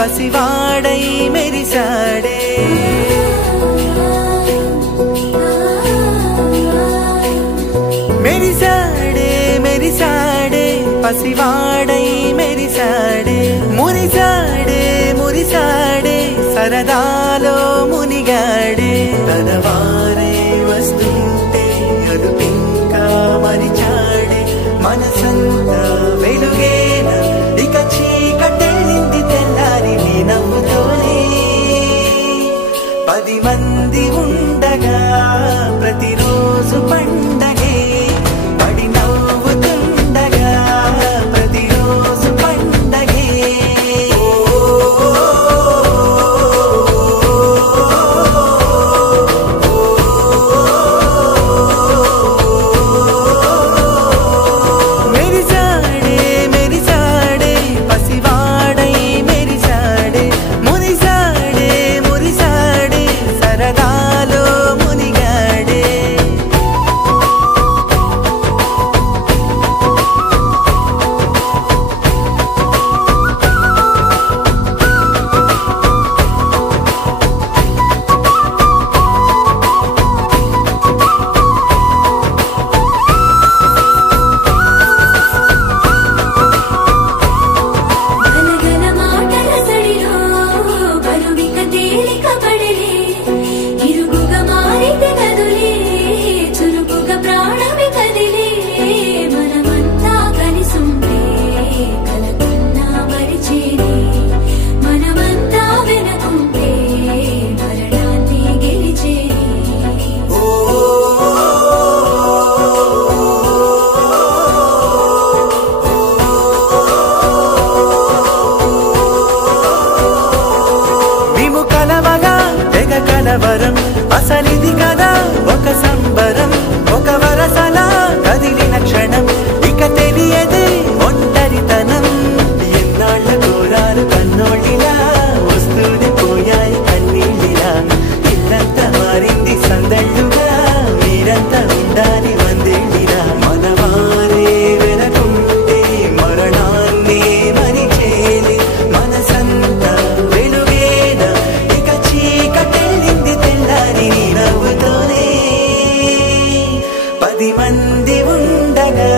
పసివాడై మెరిసాడే మెరిసాడే మెరిసాడే పసివాడై మెరిసాడే మురిసాడే మురిసాడే సరదాలో మునిగాడే తనవారే వస్తుంటే అదుపింకా మరిచాడే మనసంతా వెలుగేన ఇక చీకటెళ్ళింది తెల్లారి నీ నవ్వుతోనే 10 మంది ఉండగా ప్రతిరోజు పండగే పడి నవ్వుతుండగా ప్రతిరోజు పండగే మెరిసాడే మెరిసాడే పసివాడై మెరిసాడే మురిసాడే మురిసాడే సరదాలో మునిగాడే గలగల మాటల సడిలో బరువిక తేలిక పడలే ఇరుగుగా మారితే కదులే చురుకుగా ప్రాణమి కదిలే మనమంతా కలిసుంటే కలకున్నా మరిచేనే మనమంతా వెనకుంటే మరణాన్ని గెలిచేనే మేము కలవగా తెగ కలవరం అసలిది కదా ఒక సంబరం ఒక వరసలా కదిలిన క్షణం ఇక తెలియదే ఒంటరితనం ఎన్నాళ్ళ కోరాలు కన్నోళ్ళిలా వస్తూనే పోయాయి కన్నీళ్ళిలా ఇల్లంతా మారింది సందళ్ళుగా మీరంతా ఉండాలి వందేళ్ళిలా మనవారే వెనకుంటే మరణాన్నే మరిచేలే మనసంతా వెలుగేన ఇక చీకటెళ్ళింది తెల్లారి నీ నవ్వుతోనే 10 మంది ఉండగా